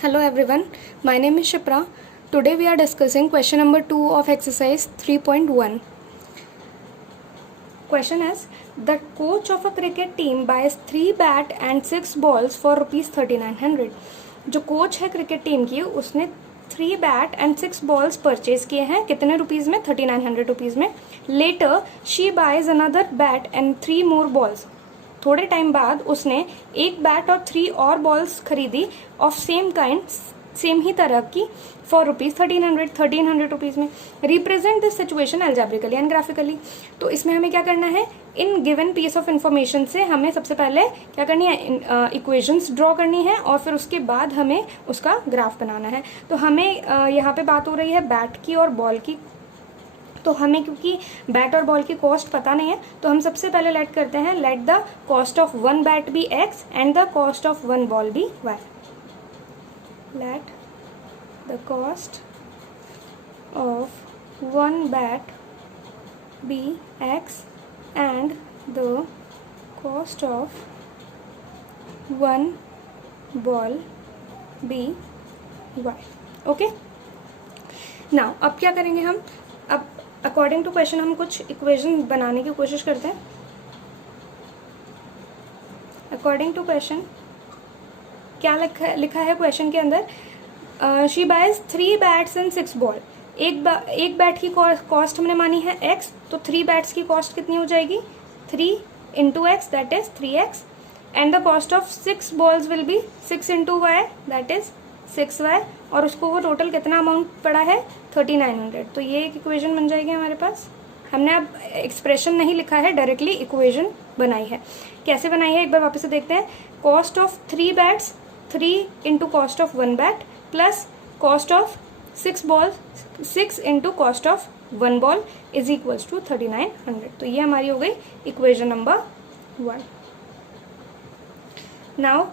Hello everyone, my name is Shipra. Today we are discussing question number 2 of exercise 3.1. Question is, the coach of a cricket team buys 3 bat and 6 balls for rupees 3900. जो coach है cricket team की उसने 3 bat and 6 balls purchase किए हैं कितने rupees में? 3900 rupees में. Later she buys another bat and 3 more balls. थोड़े टाइम बाद उसने एक बैट और 3 और बॉल्स खरीदी ऑफ सेम काइंड, सेम ही तरह की, फॉर रुपीज 1300 रुपीज में. Represent this situation algebraically and graphically. तो इसमें हमें क्या करना है? इन गिवन पीस ऑफ इन्फॉर्मेशन से हमें सबसे पहले क्या करनी है? इक्वेशंस ड्रॉ करनी है और फिर उसके बाद हमें उसका ग्राफ बनाना है. तो हमें यहाँ पे बात हो रही है बैट की और बॉल की. तो हमें क्योंकि बैट और बॉल की कॉस्ट पता नहीं है तो हम सबसे पहले लेट करते हैं, let the cost of 1 bat be x and the cost of 1 ball be y. Let the cost of 1 bat be x and the cost of 1 ball be y. Okay, now अब क्या करेंगे हम? अब according to question हम कुछ equation बनाने की कोशिश करते हैं. अकॉर्डिंग टू क्वेश्चन क्या लिखा है क्वेश्चन के अंदर? She buys 3 bats and 6 ball. एक बैट की कॉस्ट हमने मानी है x, तो 3 बैट्स की कॉस्ट कितनी हो जाएगी? 3 into x, that is 3x. And the cost of 6 balls will be 6 into y, that is 6y. और उसको वो टोटल कितना अमाउंट पड़ा है? 3900. तो ये एक इक्वेशन बन जाएगी हमारे पास. हमने अब एक्सप्रेशन नहीं लिखा है, डायरेक्टली इक्वेशन बनाई है. कैसे बनाई है एक बार वापस से देखते हैं. Cost of 3 bats 3 into cost of 1 bat plus cost of 6 ball 6 into cost of 1 ball is equals to 3900. तो ये हमारी हो गई इक्वेशन नंबर 1. नाउ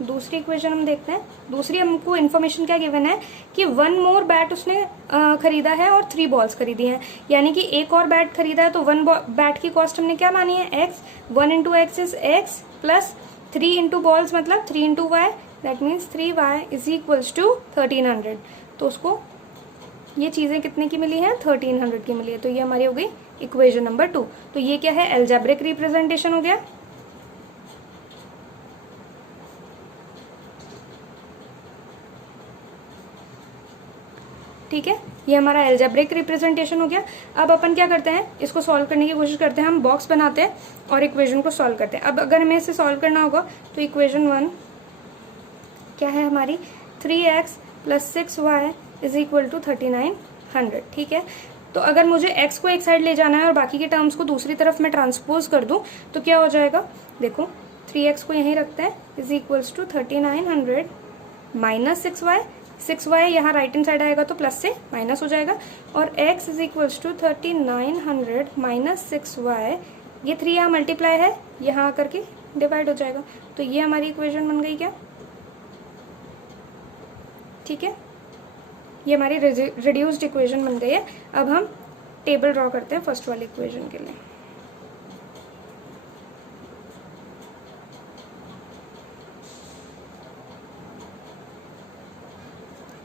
दूसरी इक्वेशन हम देखते हैं. दूसरी हमको इन्फॉर्मेशन क्या गिवन है कि 1 मोर बैट उसने खरीदा है और 3 बॉल्स खरीदी हैं. यानी कि एक और बैट खरीदा है तो 1 बैट की कॉस्ट हमने क्या मानी है? x. 1 into x is x plus 3 into balls मतलब 3 into y, that means 3y is equals to 1300. तो उसको ये चीजें कितने की मिली है? 1300 की मिली है. तो ये हमारी हो गई इक्वेशन नंबर 2. तो ये क्या है? एल्जेब्रिक रिप्रेजेंटेशन हो गया. ठीक है, ये हमारा एल्जेब्रिक रिप्रेजेंटेशन हो गया. अब अपन क्या करते हैं? इसको सॉल्व करने की कोशिश करते हैं. हम बॉक्स बनाते हैं और इक्वेशन को सॉल्व करते हैं. अब अगर हमें इसे सॉल्व करना होगा तो इक्वेशन 1 क्या है हमारी? 3x plus 6y is equal to 3900. ठीक है, तो अगर मुझे x को एक साइड ले जाना है और बाकी के टर्म्स को दूसरी तरफ मैं ट्रांसपोज कर दूं तो क्या हो जाएगा? देखो 3x को यहीं रखते हैं, is equals to 3900 minus 6y यहाँ राइट हैंड साइड आएगा तो प्लस से माइनस हो जाएगा. और x is equals to 3900 minus 6y, ये 3 यहाँ मल्टीप्लाई है, यहाँ आकर के डिवाइड हो जाएगा. तो ये हमारी इक्वेशन बन गई क्या? ठीक है, ये हमारी रिड्यूस्ड इक्वेशन बन गई है. अब हम टेबल ड्रॉ करते हैं फर्स्ट वाली इक्वेशन के लिए.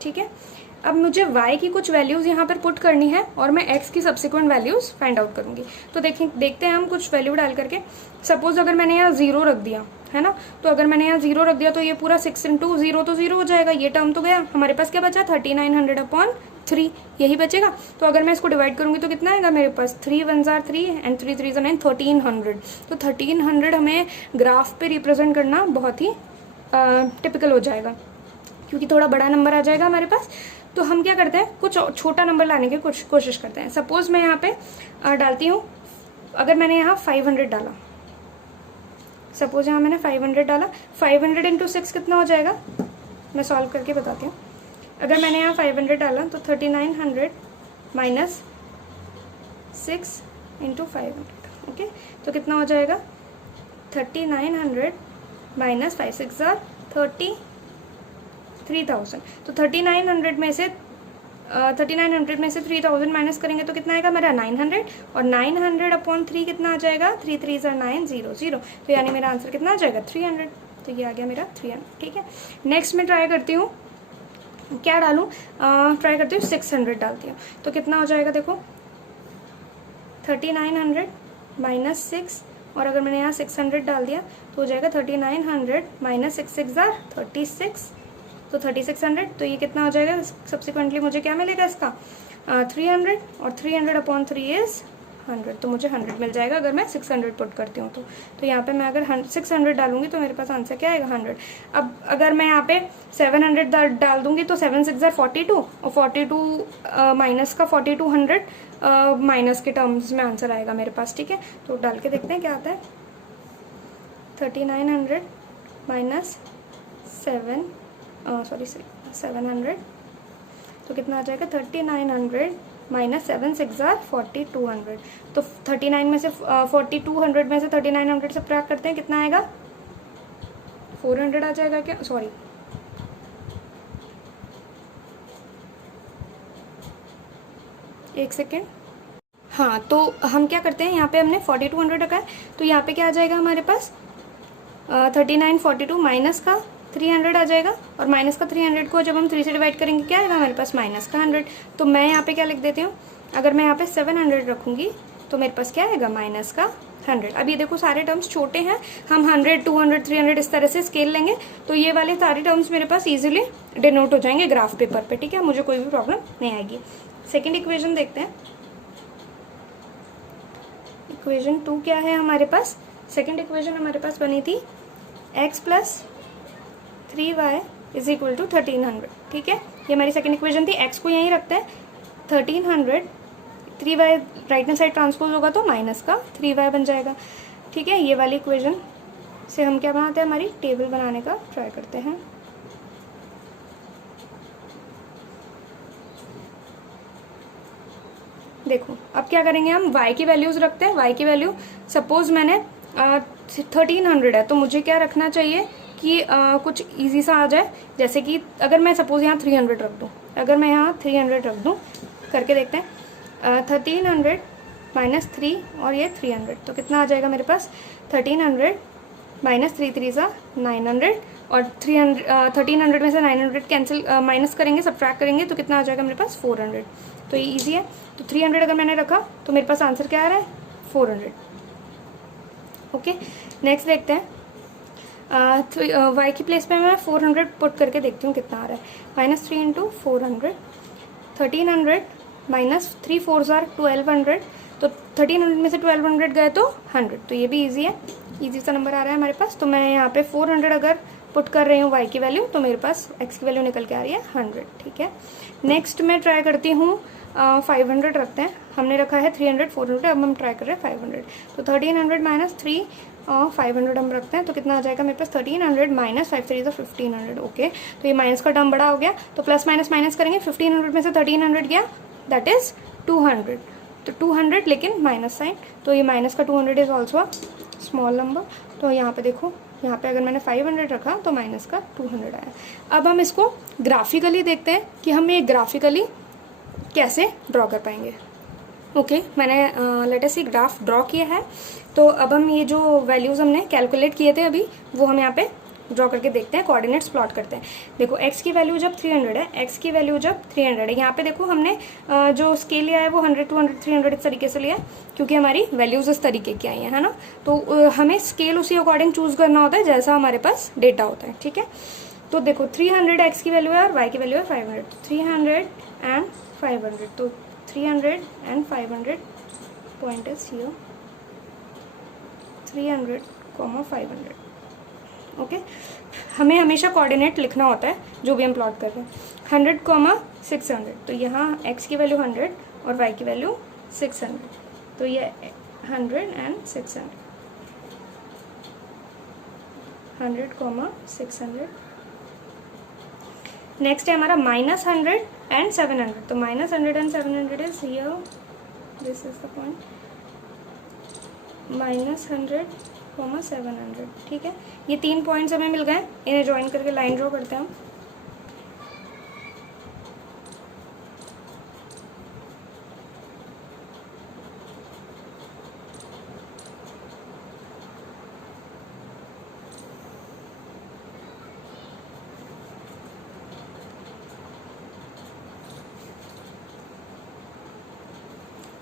ठीक है, अब मुझे y की कुछ वैल्यूज यहाँ पर पुट करनी है और मैं x की सब्सिक्वेंट वैल्यूज फाइंड आउट करूंगी. तो देखते हैं हम कुछ वैल्यू डाल करके. सपोज अगर मैंने यहाँ 0 रख दिया है ना, तो अगर मैंने यहाँ 0 रख दिया तो ये पूरा 6 इंटू 0 तो 0 हो जाएगा. ये टर्म तो गया. हमारे पास क्या बचा? 3900 अपॉन 3, यही बचेगा. तो अगर मैं इसको डिवाइड करूंगी तो कितना आएगा मेरे पास? 3 1 जार 3 एंड 3 3 जार 9, 1300. तो 1300 हमें ग्राफ पे रिप्रेजेंट करना बहुत ही टिपिकल हो जाएगा क्योंकि थोड़ा बड़ा नंबर आ जाएगा हमारे पास. तो हम क्या करते हैं? कुछ छोटा नंबर लाने की कोशिश करते हैं. सपोज मैं यहाँ पे डालती हूँ, अगर मैंने यहाँ 500 डाला, सपोज यहाँ मैंने 500 डाला, 500 इंटू 6 कितना हो जाएगा? मैं सॉल्व करके बताती हूँ. अगर मैंने यहाँ 500 डाला तो 3900 माइनस 6 इंटू 500. ओके, तो कितना हो जाएगा? 3900 माइनस 5 6 जार 3000. तो 3900 में से 3000 माइनस करेंगे तो कितना आएगा मेरा? 900. और 900 अपॉन 3 कितना आ जाएगा? 3 3 जार 9 0 0. तो यानी मेरा आंसर कितना आ जाएगा? 300. तो ये आ गया मेरा 300. ठीक है, नेक्स्ट मैं ट्राई करती हूँ क्या डालूँ, ट्राई करती हूँ 600 डाल दिया तो कितना हो जाएगा देखो 3900 माइनस 6, और अगर मैंने यहाँ 600 डाल दिया तो हो जाएगा 3900 माइनस 6 6 36, तो 3600। तो ये कितना हो जाएगा, सब्सिक्वेंटली मुझे क्या मिलेगा इसका 300, और 300 अपॉन 3 इज 100, तो मुझे 100 मिल जाएगा अगर मैं 600 पुट करती हूँ तो यहाँ पे मैं अगर 600 डालूंगी तो मेरे पास आंसर क्या आएगा 100। अब अगर मैं यहाँ पे 700 डाल दूंगी तो 7 6 42, और 42 माइनस का 4200 माइनस के टर्म्स में आंसर आएगा मेरे पास। ठीक है, तो डाल के देखते हैं क्या आता है। 3900 माइनस 700 तो कितना आ जाएगा 3900 माइनस 7 6 4200। तो 39 में से 4200 में से 3900 से प्राप्त करते हैं, कितना आएगा 400 आ जाएगा क्या, सॉरी एक सेकेंड। हाँ, तो हम क्या करते हैं, यहाँ पे हमने 4200 रखा है तो यहाँ पे क्या आ जाएगा हमारे पास 3942 माइनस का 300 आ जाएगा, और माइनस का 300 को जब हम 3 से डिवाइड करेंगे क्या आएगा हमारे पास माइनस का 100। तो मैं यहाँ पे क्या लिख देती हूँ, अगर मैं यहाँ पे 700 रखूंगी तो मेरे पास क्या आएगा माइनस का 100। अब ये देखो सारे टर्म्स छोटे हैं, हम 100 200 300 इस तरह से स्केल लेंगे तो ये वाले सारे टर्म्स मेरे पास इजीली डिनोट हो जाएंगे ग्राफ पेपर पे। ठीक है, मुझे कोई भी प्रॉब्लम नहीं आएगी। सेकेंड इक्वेशन देखते हैं। इक्वेशन 2 क्या है हमारे पास, सेकेंड इक्वेशन हमारे पास बनी थी x plus 3y is equal to 1300। ठीक है, ये हमारी सेकेंड इक्वेशन थी। x को यहीं रखते हैं 1300, 3y right hand side transpose होगा तो माइनस का 3y बन जाएगा। ठीक है, ये वाली इक्वेशन से हम क्या बनाते हैं, हमारी टेबल बनाने का ट्राई करते हैं। देखो अब क्या करेंगे, हम y की वैल्यूज रखते हैं। y की वैल्यू सपोज मैंने 1300 है तो मुझे क्या रखना चाहिए कि कुछ इजी सा आ जाए, जैसे कि अगर मैं सपोज यहाँ 300 रख दूँ, अगर मैं यहाँ 300 रख दूँ, करके देखते हैं 1300 माइनस 3 और ये 300 तो कितना आ जाएगा मेरे पास 1300 माइनस 3 3 सा 900, और 1300 में से 900 कैंसिल माइनस करेंगे, सब्ट्रैक्ट करेंगे तो कितना आ जाएगा मेरे पास 400। तो ये इजी है। तो 300 अगर मैंने रखा तो मेरे पास आंसर क्या आ रहा है 400। ओके, नेक्स्ट देखते हैं। y की प्लेस पे मैं 400 पुट करके देखती हूँ कितना आ रहा है। माइनस 3 इंटू 400, 1300 माइनस 3 4 जार 1200, तो 1300 में से 1200 गए तो 100, तो ये भी इजी है, इजी सा नंबर आ रहा है हमारे पास। तो मैं यहाँ पे 400 अगर पुट कर रही हूँ y की वैल्यू तो मेरे पास x की वैल्यू निकल के आ रही है 100। ठीक है, नेक्स्ट मैं ट्राई करती हूँ 500 रखते हैं, हमने रखा है 300 400, अब हम ट्राई कर रहे हैं 500। तो 1300 माइनस 3 और 500 हम रखते हैं तो कितना आ जाएगा मेरे पास 1300 माइनस 5 3 1500। ओके, तो ये माइनस का टर्म बड़ा हो गया तो प्लस माइनस माइनस करेंगे, 1500 में से 1300 गया दैट इज 200, तो 200 लेकिन माइनस साइन, तो ये माइनस का 200 is also a small number. तो यहाँ पे देखो, यहाँ पे अगर मैंने 500 रखा तो माइनस का 200 आया। अब हम इसको ग्राफिकली देखते हैं कि हम ये ग्राफिकली कैसे ड्रॉ कर पाएंगे। ओके, मैंने लेट अस सी ग्राफ ड्रॉ किया है। तो अब हम ये जो वैल्यूज हमने कैलकुलेट किए थे अभी वो हम यहाँ पे ड्रॉ करके देखते हैं, कोऑर्डिनेट्स प्लॉट करते हैं। देखो x की वैल्यू जब 300 है, x की वैल्यू जब 300 है, यहाँ पे देखो हमने जो स्केल लिया है वो 100 200 300 इस तरीके से लिया है क्योंकि हमारी वैल्यूज इस तरीके की आई है ना। तो हमें स्केल उसी अकॉर्डिंग चूज करना होता है जैसा हमारे पास डेटा होता है। ठीक है, तो देखो 300 x की वैल्यू है और y की वैल्यू है 500, 300 एंड 500, तो 300 and 500 point is here 300, 500। Okay, हमें हमेशा कोऑर्डिनेट लिखना होता है जो भी हम प्लॉट कर रहे हैं। 100, 600, तो यहाँ x की वैल्यू 100 और y की वैल्यू 600, तो ये 100 एंड 600, 100, 600। नेक्स्ट है हमारा माइनस 100 एंड 700, तो minus 100 and 700 is here, this is the point, minus 100, 700। ठीक है, ये 3 पॉइंट्स हमें मिल गए, इन्हें ज्वाइन करके लाइन ड्रॉ करते हैं हम।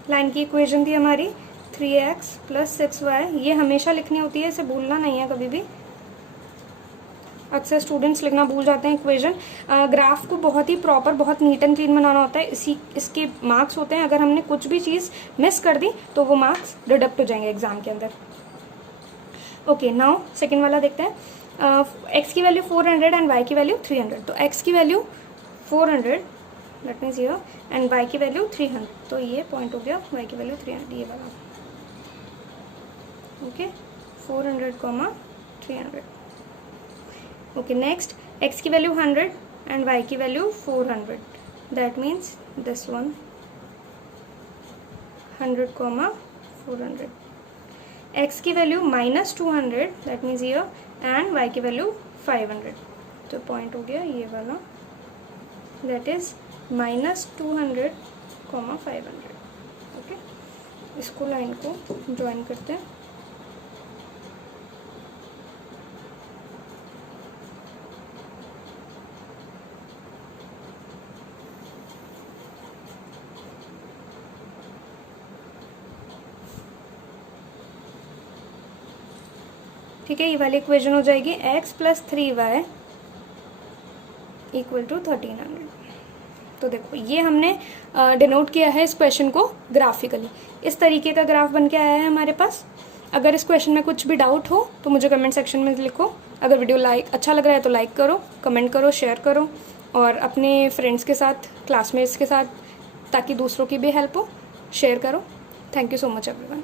लाइन की इक्वेशन थी हमारी 3x + 6y, ये हमेशा लिखनी होती है, इसे भूलना नहीं है कभी भी। अक्सर स्टूडेंट्स लिखना भूल जाते हैं इक्वेशन। ग्राफ को बहुत ही प्रॉपर, बहुत नीट एंड क्लीन बनाना होता है, इसके मार्क्स होते हैं। अगर हमने कुछ भी चीज़ मिस कर दी तो वो मार्क्स डिडक्ट हो जाएंगे एग्जाम के अंदर। ओके, नाउ सेकेंड वाला देखते हैं। x की वैल्यू 400 एंड y की वैल्यू 300। तो x की वैल्यू 400 दैट मीन्स ये, एंड y की वैल्यू 300, तो ये पॉइंट हो गया y की वैल्यू 300, ये वाला। ओके, 400, 300। ओके, नेक्स्ट x की वैल्यू 100 एंड y की value 400, that means this one 100, 400। x की वैल्यू -200 दैट मीन्स ये, एंड y की वैल्यू 500, तो पॉइंट हो गया ये वाला, दैट इज -200, 500। ओके, इसको लाइन को ज्वाइन करते हैं। ठीक है, ये वाली इक्वेशन हो जाएगी x + 3y = 1300। तो देखो, ये हमने डिनोट किया है इस क्वेश्चन को ग्राफिकली। इस तरीके का ग्राफ बन के आया है हमारे पास। अगर इस क्वेश्चन में कुछ भी डाउट हो तो मुझे कमेंट सेक्शन में लिखो। अगर वीडियो अच्छा लग रहा है तो लाइक करो, कमेंट करो, शेयर करो, और अपने फ्रेंड्स के साथ, क्लासमेट्स के साथ, ताकि दूसरों की भी हेल्प हो, शेयर करो। Thank you so much everyone.